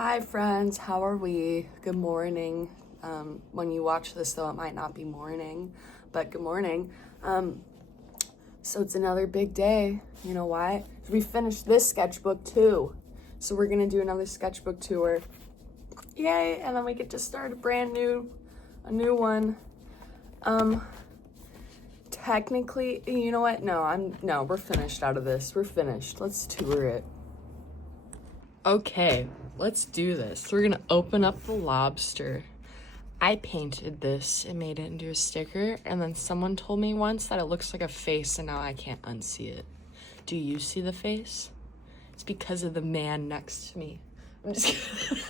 Hi friends, how are we? Good morning. When you watch this though, it might not be morning, but good morning. So it's another big day. You know why? We finished this sketchbook too. So we're gonna do another sketchbook tour. Yay, and then we get to start a new one. Technically, you know what? No, we're finished out of this. We're finished. Let's tour it. Okay, let's do this. We're gonna open up the Lobster. I painted this and made it into a sticker, and then someone told me once that it looks like a face, and now I can't unsee it. Do you see the face? It's because of the man next to me. I'm just kidding.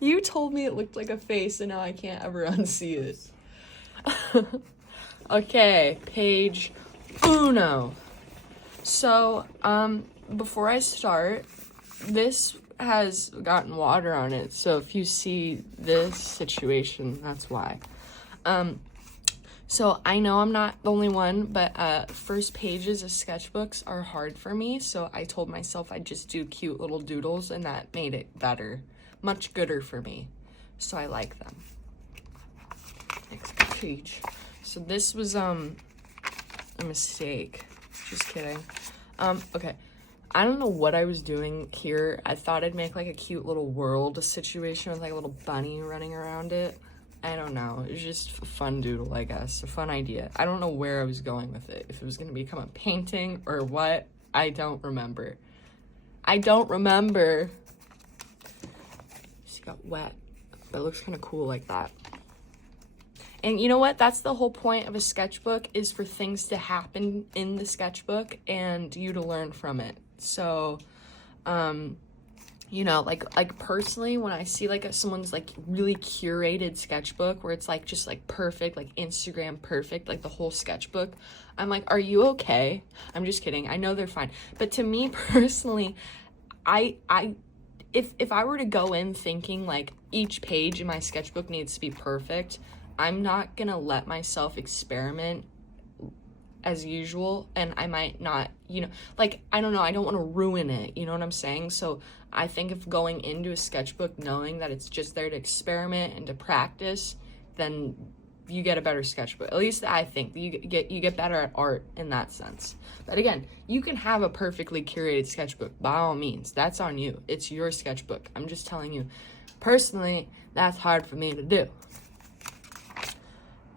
You told me it looked like a face, and now I can't ever unsee it. Okay, page uno. So, before I start, this has gotten water on it, so if you see this situation, that's why. So I know I'm not the only one, but first pages of sketchbooks are hard for me, so I told myself I'd just do cute little doodles, and that made it better, much gooder for me, so I like them. Next page. So this was a mistake, just kidding. Okay. I don't know what I was doing here. I thought I'd make like a cute little world situation with like a little bunny running around it. I don't know. It was just a fun doodle, I guess. A fun idea. I don't know where I was going with it. If it was going to become a painting or what, I don't remember. She got wet, but it looks kind of cool like that. And you know what? That's the whole point of a sketchbook, is for things to happen in the sketchbook and you to learn from it. So, you know, like personally, when I see like someone's like really curated sketchbook where it's like just like perfect, like Instagram perfect, like the whole sketchbook, I'm like, are you okay? I'm just kidding. I know they're fine. But to me personally, if I were to go in thinking like each page in my sketchbook needs to be perfect, I'm not gonna let myself experiment as usual, and I might not, you know, like, I don't know, I don't want to ruin it, you know what I'm saying? So I think if going into a sketchbook knowing that it's just there to experiment and to practice, then you get a better sketchbook. At least I think you get better at art in that sense. But again, you can have a perfectly curated sketchbook by all means. That's on you. It's your sketchbook. I'm just telling you, personally, that's hard for me to do.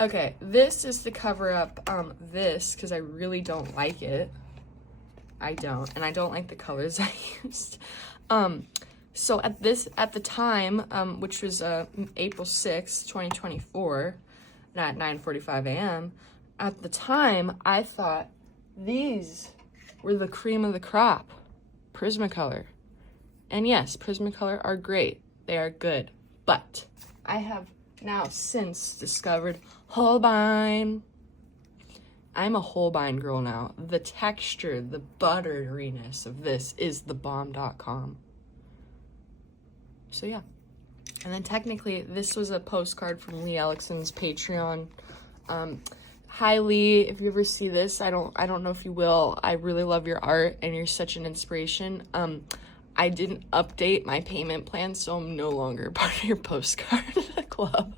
Okay, this is to cover up this, because I really don't like it. I don't like the colors I used. So at the time, which was April 6th, 2024, at 9:45 a.m., at the time, I thought these were the cream of the crop, Prismacolor. And yes, Prismacolor are great. They are good. But I have now since discovered Holbein. I'm a Holbein girl now. The texture, the butteriness of this is the bomb.com. So yeah. And then technically this was a postcard from Lee Ellickson's Patreon. Hi Lee, if you ever see this, I don't know if you will. I really love your art and you're such an inspiration. I didn't update my payment plan, so I'm no longer part of your postcard club.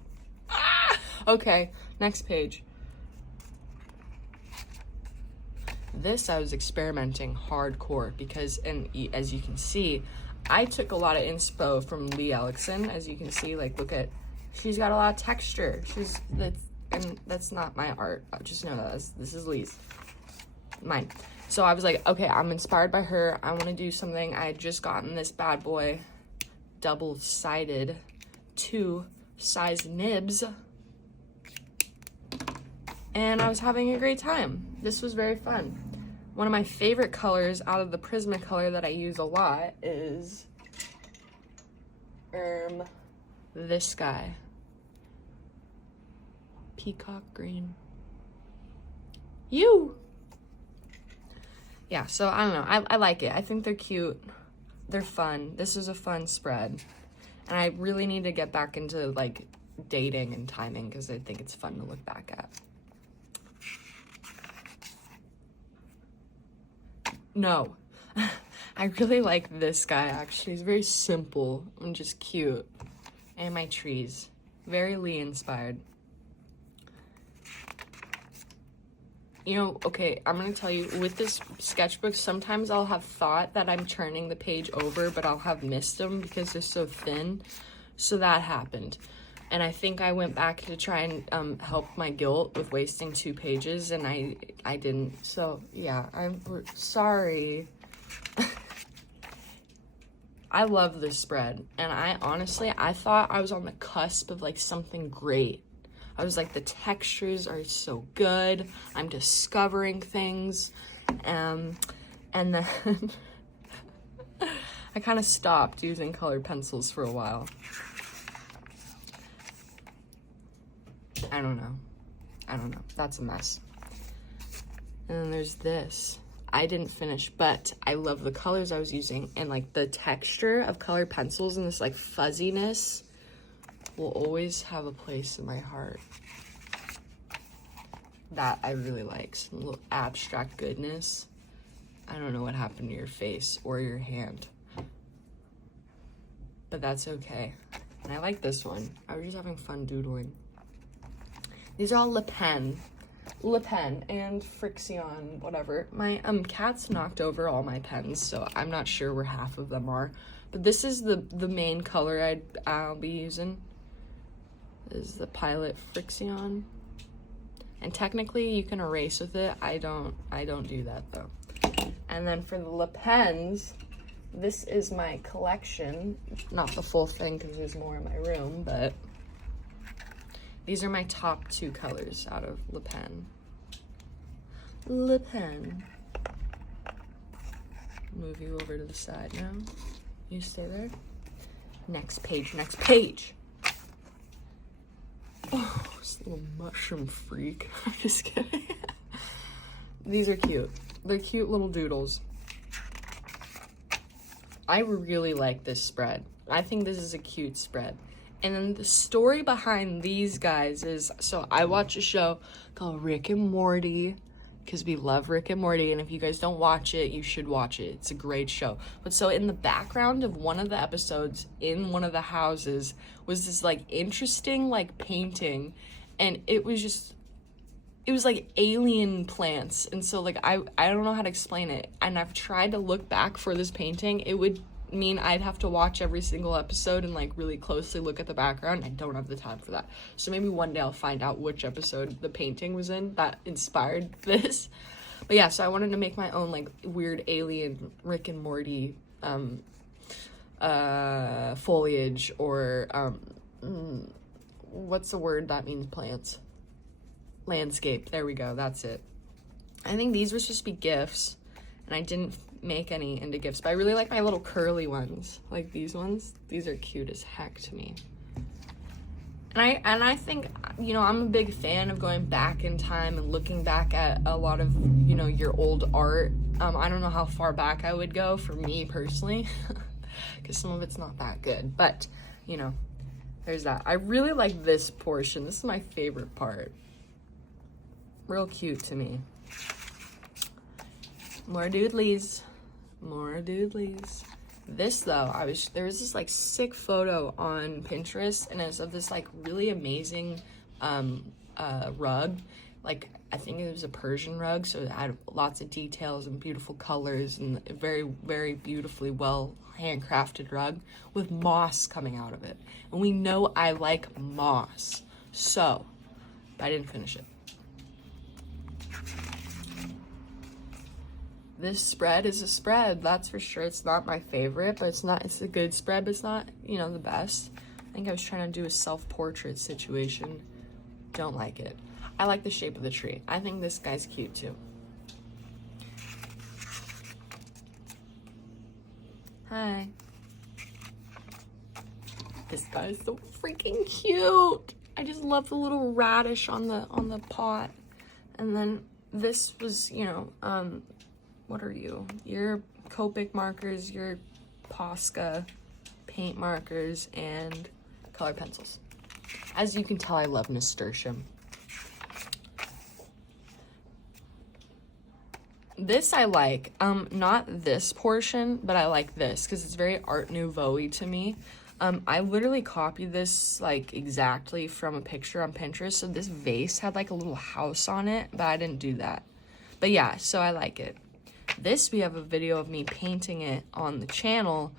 Okay, next page. This I was experimenting hardcore because, and as you can see, I took a lot of inspo from Lee Ellickson. As you can see, like, look at, she's got a lot of texture. And that's not my art. Just know that this is Lee's, mine. So I was like, okay, I'm inspired by her. I want to do something. I had just gotten this bad boy, double-sided, 2-size nibs. And I was having a great time. This was very fun. One of my favorite colors out of the Prismacolor that I use a lot is this guy. Peacock green. Yeah, so I don't know. I like it. I think they're cute. They're fun. This is a fun spread. And I really need to get back into like dating and timing because I think it's fun to look back at. No. I really like this guy, actually. He's very simple and just cute. And my trees. Very Lee inspired. You know, okay, I'm gonna tell you, with this sketchbook, sometimes I'll have thought that I'm turning the page over, but I'll have missed them because they're so thin. So that happened. And I think I went back to try and help my guilt with wasting 2 pages, and I didn't. So, yeah, I'm sorry. I love this spread, and I honestly thought I was on the cusp of, like, something great. I was like, the textures are so good. I'm discovering things. And then I kind of stopped using colored pencils for a while. I don't know. That's a mess. And then there's this. I didn't finish, but I love the colors I was using, and like the texture of colored pencils and this like fuzziness will always have a place in my heart. That I really like. Some little abstract goodness. I don't know what happened to your face or your hand, but that's okay. And I like this one. I was just having fun doodling. These are all Le Pen and Frixion, whatever. My cats knocked over all my pens, so I'm not sure where half of them are. But this is the main color I'll be using. This is the Pilot Frixion. And technically you can erase with it. I don't do that though. And then for the Le Pens, this is my collection. Not the full thing because there's more in my room, but these are my top 2 colors out of Le Pen. Le Pen. Move you over to the side now. You stay there. Next page, next page. Oh, this little mushroom freak. I'm just kidding. These are cute. They're cute little doodles. I really like this spread. I think this is a cute spread. And then the story behind these guys is, so I watch a show called Rick and Morty, because we love Rick and Morty, and if you guys don't watch it, you should watch it. It's a great show. But so in the background of one of the episodes, in one of the houses, was this like interesting like painting, and it was like alien plants. And so like I don't know how to explain it, and I've tried to look back for this painting. It would mean I'd have to watch every single episode and like really closely look at the background. I don't have the time for that. So maybe one day I'll find out which episode the painting was in that inspired this. But yeah, so I wanted to make my own like weird alien Rick and Morty foliage, or what's the word that means plants? Landscape. There we go. That's it. I think these would just be gifts, and I didn't make any into gifts, but I really like my little curly ones, like these ones. These are cute as heck to me. And I think, you know, I'm a big fan of going back in time and looking back at a lot of, you know, your old art. I don't know how far back I would go for me personally, because some of it's not that good, but you know, there's that. I really like this portion. This is my favorite part. Real cute to me. More doodlies. More doodlies. This though, there was this like sick photo on Pinterest, and it's of this like really amazing rug. Like I think it was a Persian rug, so it had lots of details and beautiful colors, and a very, very beautifully well handcrafted rug with moss coming out of it. And we know I like moss, so I didn't finish it. This spread is a spread, that's for sure. It's not my favorite, but it's a good spread, but it's not, you know, the best. I think I was trying to do a self-portrait situation. Don't like it. I like the shape of the tree. I think this guy's cute too. Hi. This guy is so freaking cute. I just love the little radish on the pot. And then this was, you know, what are you? Your Copic markers, your Posca paint markers, and color pencils. As you can tell, I love nasturtium. This I like. Not this portion, but I like this because it's very Art Nouveau-y to me. I literally copied this like exactly from a picture on Pinterest. So this vase had like a little house on it, but I didn't do that. But yeah, so I like it. This, we have a video of me painting it on the channel,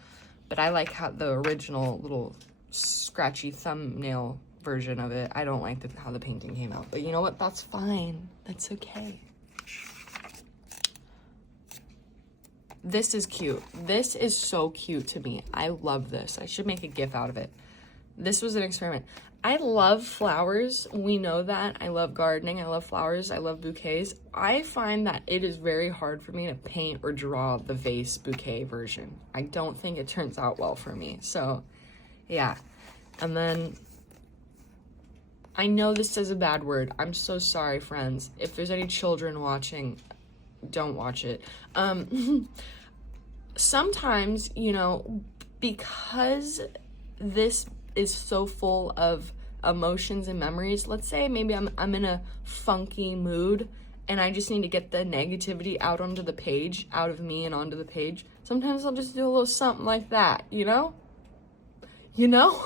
but I like how the original little scratchy thumbnail version of it. I don't like how the painting came out, but you know what? That's fine. That's okay. This is cute. This is so cute to me. I love this. I should make a GIF out of it. This was an experiment. I love flowers. We know that. I love gardening. I love flowers. I love bouquets. I find that it is very hard for me to paint or draw the vase bouquet version. I don't think it turns out well for me. So, yeah. And then, I know this is a bad word. I'm so sorry, friends. If there's any children watching, don't watch it. Sometimes, you know, because this is so full of emotions and memories, let's say maybe I'm in a funky mood and I just need to get the negativity out onto the page, out of me and onto the page. Sometimes I'll just do a little something like that, you know? You know?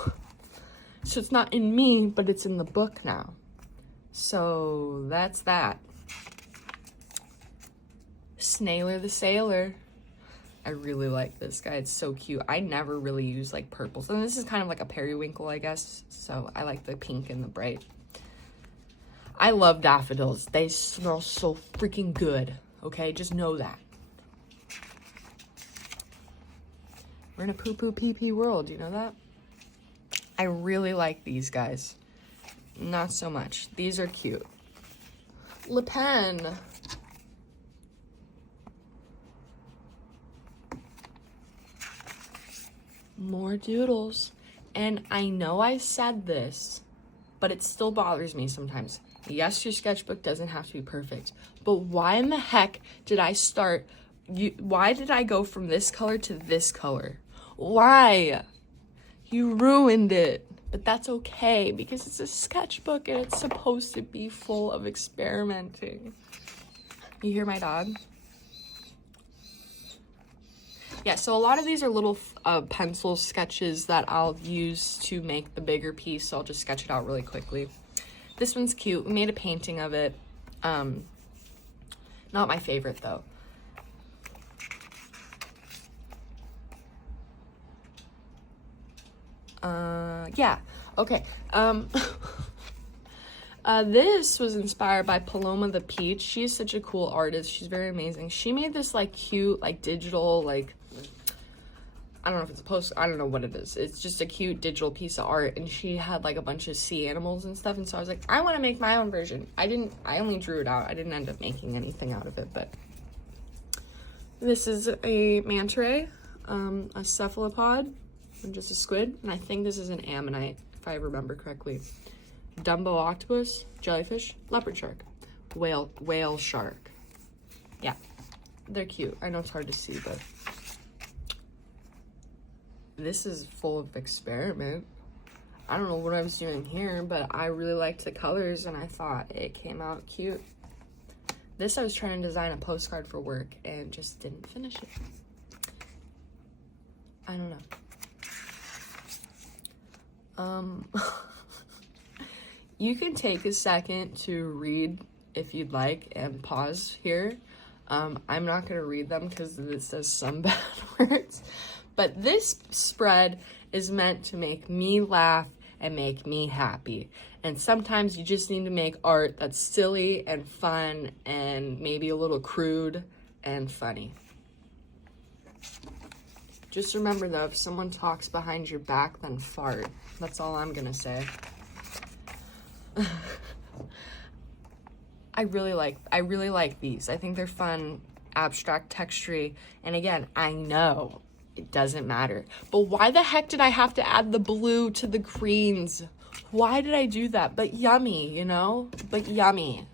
So it's not in me, but it's in the book now. So that's that. Snailer the Sailor. I really like this guy. It's so cute. I never really use like purples. And this is kind of like a periwinkle, I guess. So I like the pink and the bright. I love daffodils. They smell so freaking good. Okay, just know that. We're in a poo-poo pee-pee world. You know that? I really like these guys. Not so much. These are cute. Le Pen. More doodles. And I know I said this, but it still bothers me sometimes. Yes, your sketchbook doesn't have to be perfect, but why in the heck did I start? Why did I go from this color to this color? Why? You ruined it. But that's okay because it's a sketchbook and it's supposed to be full of experimenting. You hear my dog? Yeah, so a lot of these are little pencil sketches that I'll use to make the bigger piece, so I'll just sketch it out really quickly. This one's cute. We made a painting of it. Not my favorite, though. Yeah, okay. This was inspired by Paloma the Peach. She's such a cool artist. She's very amazing. She made this, like, cute, like, digital, like, I don't know if it's a post, I don't know what it is. It's just a cute digital piece of art, and she had, like, a bunch of sea animals and stuff, and so I was like, I want to make my own version. I only drew it out. I didn't end up making anything out of it, but this is a manta ray, a cephalopod, and just a squid, and I think this is an ammonite, if I remember correctly. Dumbo octopus, jellyfish, leopard shark, whale shark. Yeah, they're cute. I know it's hard to see, but this is full of experiment. I don't know what I was doing here, but I really liked the colors and I thought it came out cute. This I was trying to design a postcard for work and just didn't finish it. I don't know. You can take a second to read if you'd like and pause here. I'm not gonna read them because it says some bad words, but this spread is meant to make me laugh and make me happy. And sometimes you just need to make art that's silly and fun and maybe a little crude and funny. Just remember though, if someone talks behind your back, then fart. That's all I'm gonna say. I really like these. I think they're fun, abstract, textury, and again, I know it doesn't matter. But why the heck did I have to add the blue to the greens? Why did I do that? But yummy, you know? But yummy.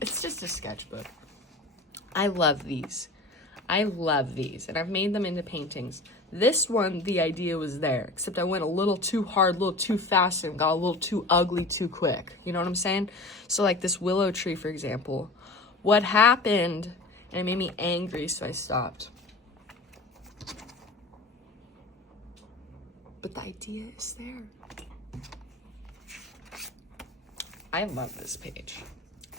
It's just a sketchbook. I love these. And I've made them into paintings. This one, the idea was there, except I went a little too hard, a little too fast, and got a little too ugly too quick. You know what I'm saying? So like this willow tree, for example. What happened? And it made me angry, so I stopped. But the idea is there. I love this page.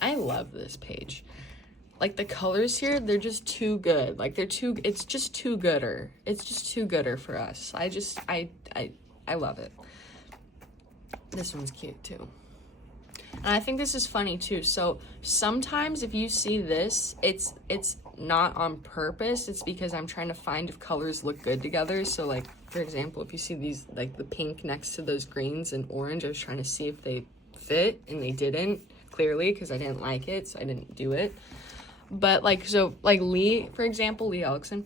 I love this page. Like, the colors here, they're just too good. Like, it's just too gooder. It's just too gooder for us. I love it. This one's cute too. And I think this is funny too. So sometimes if you see this, it's not on purpose. It's because I'm trying to find if colors look good together. So like, for example, if you see these, like the pink next to those greens and orange, I was trying to see if they fit, and they didn't, clearly, because I didn't like it, so I didn't do it. But like, so like Lee, for example, Lee Ellickson,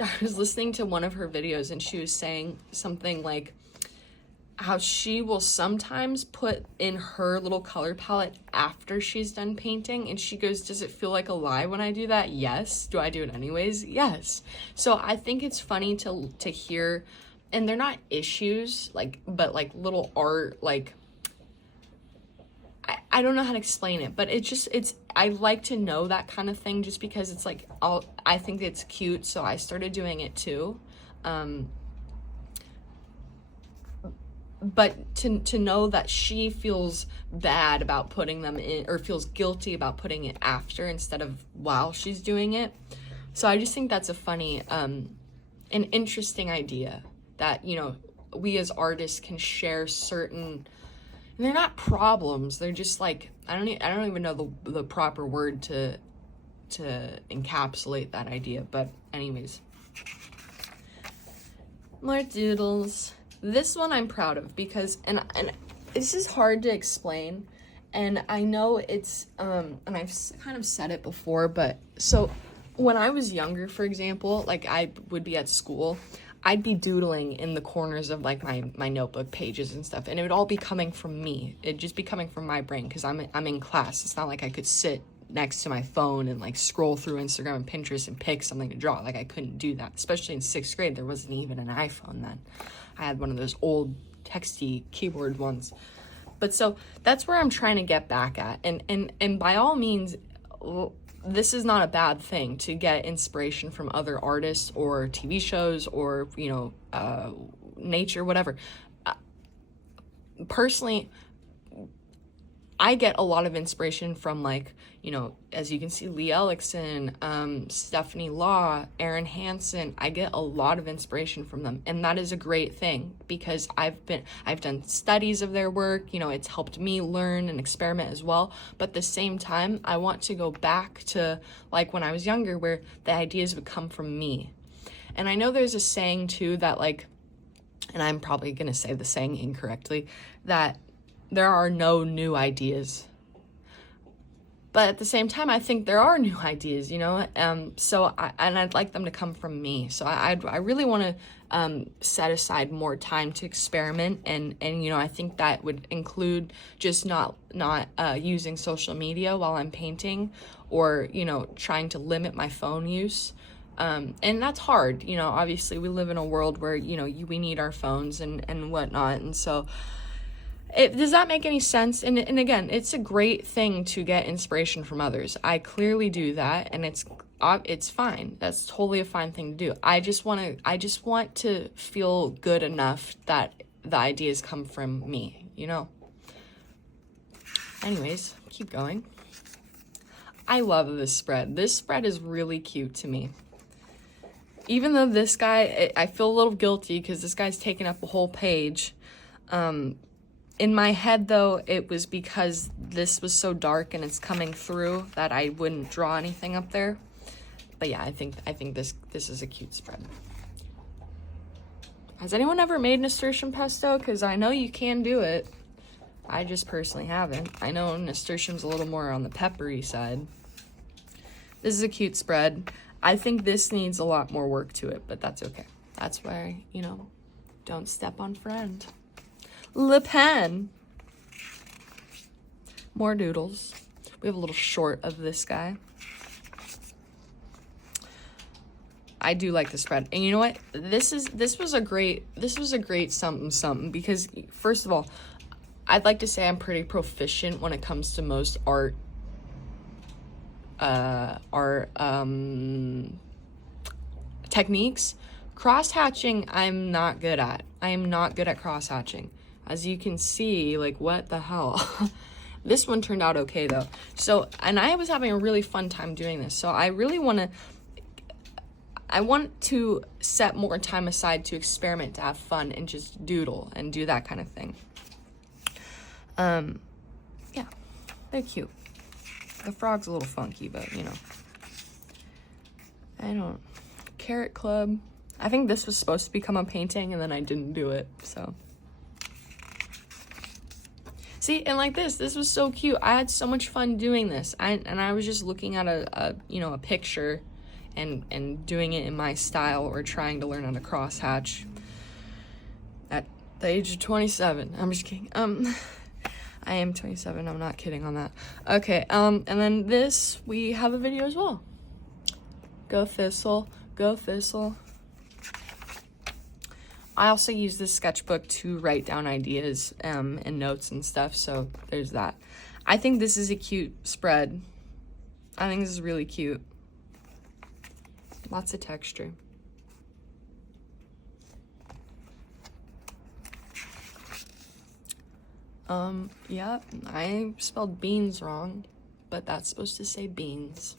I was listening to one of her videos and she was saying something like how she will sometimes put in her little color palette after she's done painting, and she goes, does it feel like a lie when I do that? Yes. Do I do it anyways? Yes. So I think it's funny to hear, and they're not issues, like, but like little art, like, I don't know how to explain it, but I like to know that kind of thing, just because it's like, I think it's cute, so I started doing it too. But to know that she feels bad about putting them in, or feels guilty about putting it after instead of while she's doing it. So I just think that's a funny, an interesting idea that, you know, we as artists can share certain, and they're not problems, they're just like, I don't even know the proper word to encapsulate that idea. But anyways, more doodles. This one I'm proud of because, and this is hard to explain, and I know it's, and I've kind of said it before, but so when I was younger, for example, like I would be at school, I'd be doodling in the corners of like my notebook pages and stuff, and it would all be coming from me. It'd just be coming from my brain because I'm in class. It's not like I could sit next to my phone and like scroll through Instagram and Pinterest and pick something to draw. Like I couldn't do that, especially in 6th grade. There wasn't even an iPhone then. I had one of those old texty keyboard ones. But so that's where I'm trying to get back at. And by all means, this is not a bad thing to get inspiration from other artists or TV shows or, you know, nature, whatever. Personally, I get a lot of inspiration from, like, you know, as you can see, Lee Ellickson, Stephanie Law, Erin Hansen. I get a lot of inspiration from them, and that is a great thing because I've done studies of their work. You know, it's helped me learn and experiment as well. But at the same time, I want to go back to like when I was younger, where the ideas would come from me. And I know there's a saying too that, like, and I'm probably gonna say the saying incorrectly, that there are no new ideas. But at the same time, I think there are new ideas, you know? So I'd like them to come from me. So I really want to set aside more time to experiment. And you know, I think that would include just not using social media while I'm painting, or, you know, trying to limit my phone use. And that's hard. You know, obviously we live in a world where, you know, we need our phones and whatnot. And so does that make any sense? And again, it's a great thing to get inspiration from others. I clearly do that, and it's fine. That's totally a fine thing to do. I just want to feel good enough that the ideas come from me, you know? Anyways, keep going. I love this spread. This spread is really cute to me. Even though this guy, I feel a little guilty because this guy's taking up a whole page. In my head, though, it was because this was so dark and it's coming through that I wouldn't draw anything up there. But yeah, I think this is a cute spread. Has anyone ever made nasturtium pesto? Because I know you can do it. I just personally haven't. I know nasturtium's a little more on the peppery side. This is a cute spread. I think this needs a lot more work to it, but that's okay. That's why, you know, don't step on friend. Le Pen. More doodles. We have a little short of this guy. I do like the spread. And you know what? This was a great something because, first of all, I'd like to say I'm pretty proficient when it comes to most art art techniques. Cross-hatching, I'm not good at. I am not good at cross-hatching. As you can see, like, what the hell? This one turned out okay, though. So, and I was having a really fun time doing this. So I really want to set more time aside to experiment, to have fun, and just doodle and do that kind of thing. Yeah, they're cute. The frog's a little funky, but, you know. I don't... Carrot Club. I think this was supposed to become a painting, and then I didn't do it, so... See, and like this was so cute. I had so much fun doing this. I was just looking at a picture and doing it in my style, or trying to learn how to crosshatch at the age of 27. I'm just kidding. I am 27. I'm not kidding on that. Okay, and then this, we have a video as well. Go Thistle, go Thistle. I also use this sketchbook to write down ideas and notes and stuff, so there's that. I think this is a cute spread. I think this is really cute. Lots of texture. Yeah, I spelled beans wrong, but that's supposed to say beans.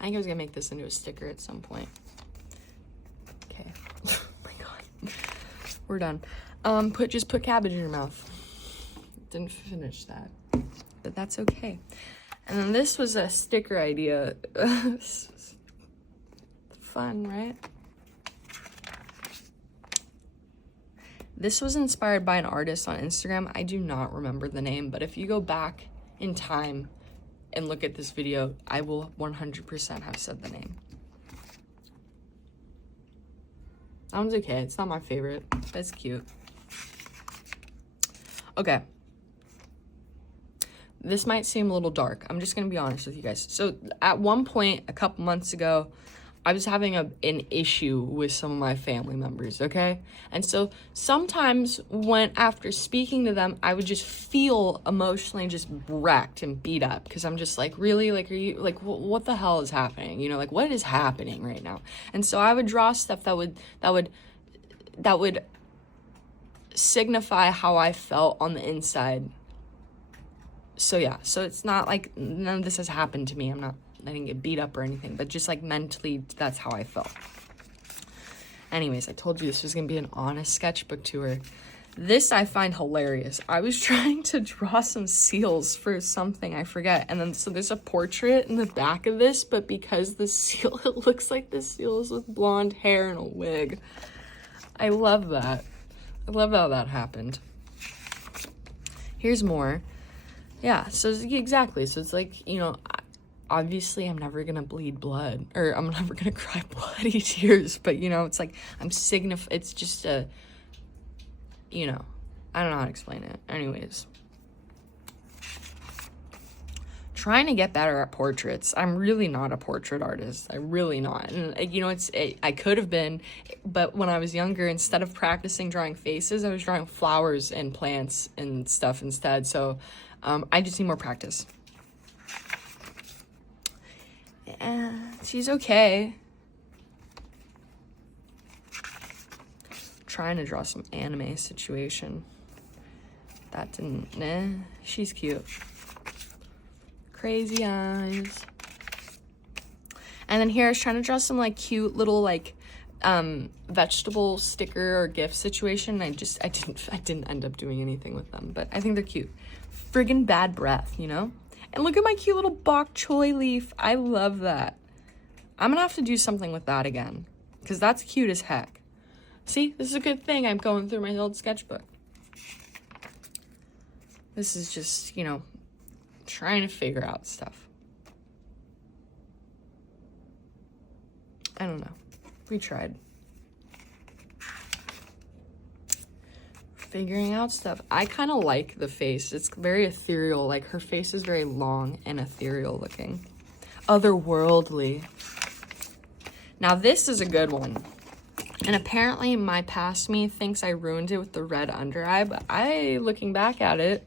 I think I was gonna make this into a sticker at some point. Okay. Oh my god. We're done. Just put cabbage in your mouth. Didn't finish that, but that's okay. And then this was a sticker idea. Fun, right? This was inspired by an artist on Instagram. I do not remember the name, but if you go back in time and look at this video, I will 100% have said the name. That one's okay. It's not my favorite, but it's cute. Okay. This might seem a little dark. I'm just going to be honest with you guys. So at one point, a couple months ago, I was having an issue with some of my family members, okay? And so sometimes when, after speaking to them, I would just feel emotionally just wrecked and beat up, because I'm just like, really? Like, are you, like, what the hell is happening? You know, like, what is happening right now? And so I would draw stuff that would signify how I felt on the inside. So yeah, so it's not like none of this has happened to me. I didn't get beat up or anything, but just like mentally, that's how I felt. Anyways, I told you this was gonna be an honest sketchbook tour. This I find hilarious. I was trying to draw some seals for something, I forget. And then, so there's a portrait in the back of this, but because the seal, it looks like the seal is with blonde hair and a wig. I love that. I love how that happened. Here's more. Yeah, so exactly. So it's like, you know, obviously I'm never gonna bleed blood, or I'm never gonna cry bloody tears, but you know, it's like it's just a, you know, I don't know how to explain it. Anyways, trying to get better at portraits. I'm really not a portrait artist. I'm really not. And you know, I could have been, but when I was younger, instead of practicing drawing faces, I was drawing flowers and plants and stuff instead. So I just need more practice. She's okay. Trying to draw some anime situation. That didn't, she's cute. Crazy eyes. And then here I was trying to draw some like cute little like vegetable sticker or gift situation. I didn't end up doing anything with them, but I think they're cute. Friggin' bad breath, you know? And look at my cute little bok choy leaf. I love that. I'm gonna have to do something with that again, because that's cute as heck. See, this is a good thing I'm going through my old sketchbook. This is just, you know, trying to figure out stuff. I don't know. We tried. Figuring out stuff. I kind of like the face. It's very ethereal. Like, her face is very long and ethereal looking. Otherworldly. Now, this is a good one. And apparently, my past me thinks I ruined it with the red under eye, but looking back at it,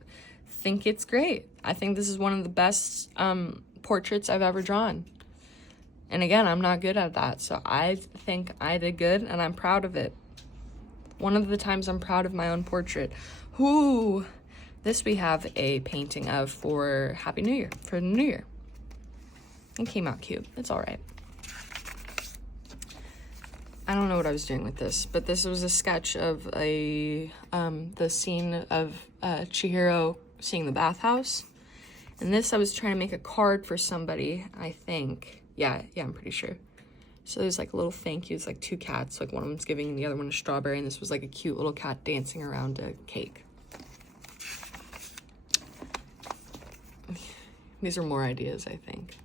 think it's great. I think this is one of the best portraits I've ever drawn. And again, I'm not good at that, so I think I did good, and I'm proud of it. One of the times I'm proud of my own portrait. Ooh, this we have a painting of for Happy New Year, for the New Year. It came out cute. It's all right. I don't know what I was doing with this, but this was a sketch of the scene of Chihiro seeing the bathhouse. And this, I was trying to make a card for somebody, I think. Yeah, I'm pretty sure. So there's like a little thank you. It's like two cats, like one of them's giving the other one a strawberry, and this was like a cute little cat dancing around a cake. These are more ideas, I think.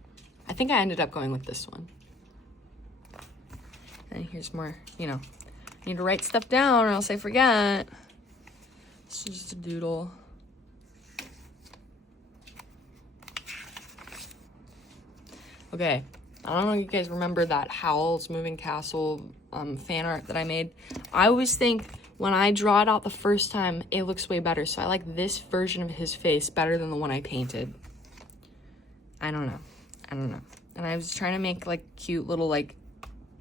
I think I ended up going with this one. And here's more, you know, I need to write stuff down or else I forget. This is just a doodle. Okay, I don't know if you guys remember that Howl's Moving Castle fan art that I made. I always think when I draw it out the first time, it looks way better. So I like this version of his face better than the one I painted. I don't know. And I was trying to make like cute little like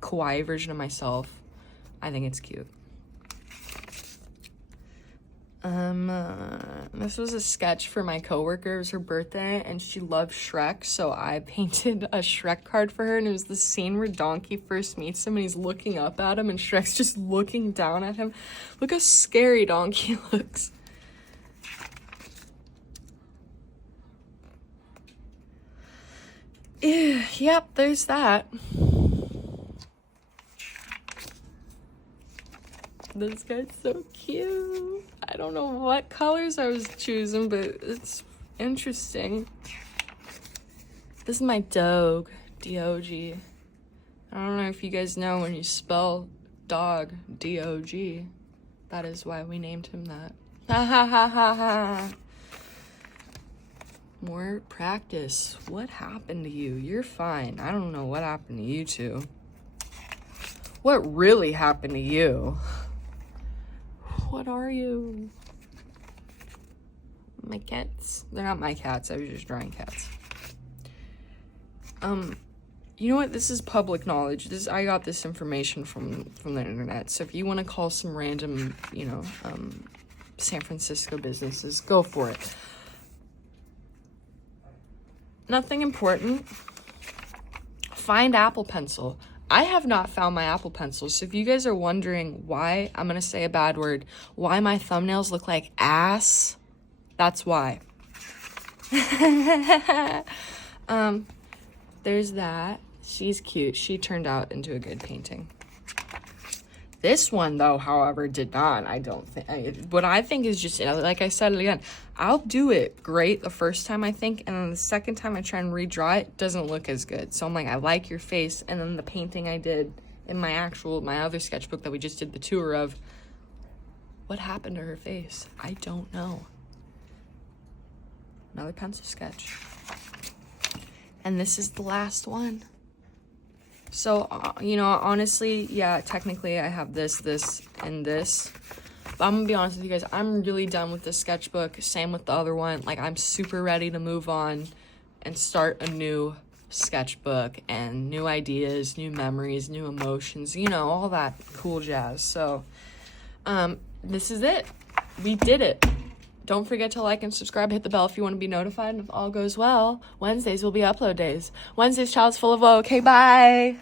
kawaii version of myself. I think it's cute. This was a sketch for my coworker. It was her birthday and she loved Shrek, so I painted a Shrek card for her, and it was the scene where Donkey first meets him and he's looking up at him and Shrek's just looking down at him. Look how scary Donkey looks. Yep, there's that. This guy's so cute. I don't know what colors I was choosing, but it's interesting. This is my dog, D-O-G. I don't know if you guys know when you spell dog, D-O-G. That is why we named him that. Ha ha ha ha ha. More practice. What happened to you? You're fine. I don't know what happened to you two. What really happened to you? What are you? My cats. They're not my cats. I was just drawing cats. You know what? This is public knowledge. I got this information from the internet. So if you want to call some random, you know, San Francisco businesses, go for it. Nothing important. Find Apple Pencil. I have not found my Apple Pencil, so if you guys are wondering why, I'm going to say a bad word, why my thumbnails look like ass, that's why. There's that. She's cute. She turned out into a good painting. This one, though, however, did not, I don't think. What I think is just, like I said again, I'll do it great the first time, I think, and then the second time I try and redraw it, it doesn't look as good. So I'm like, I like your face, and then the painting I did in my other sketchbook that we just did the tour of, what happened to her face? I don't know. Another pencil sketch. And this is the last one. So, you know, honestly, yeah, technically I have this, and this. But I'm gonna be honest with you guys, I'm really done with this sketchbook. Same with the other one. Like, I'm super ready to move on and start a new sketchbook and new ideas, new memories, new emotions, you know, all that cool jazz. So, this is it. We did it. Don't forget to like and subscribe, hit the bell if you want to be notified, and if all goes well, Wednesdays will be upload days. Wednesdays, child's full of woe. Okay, bye!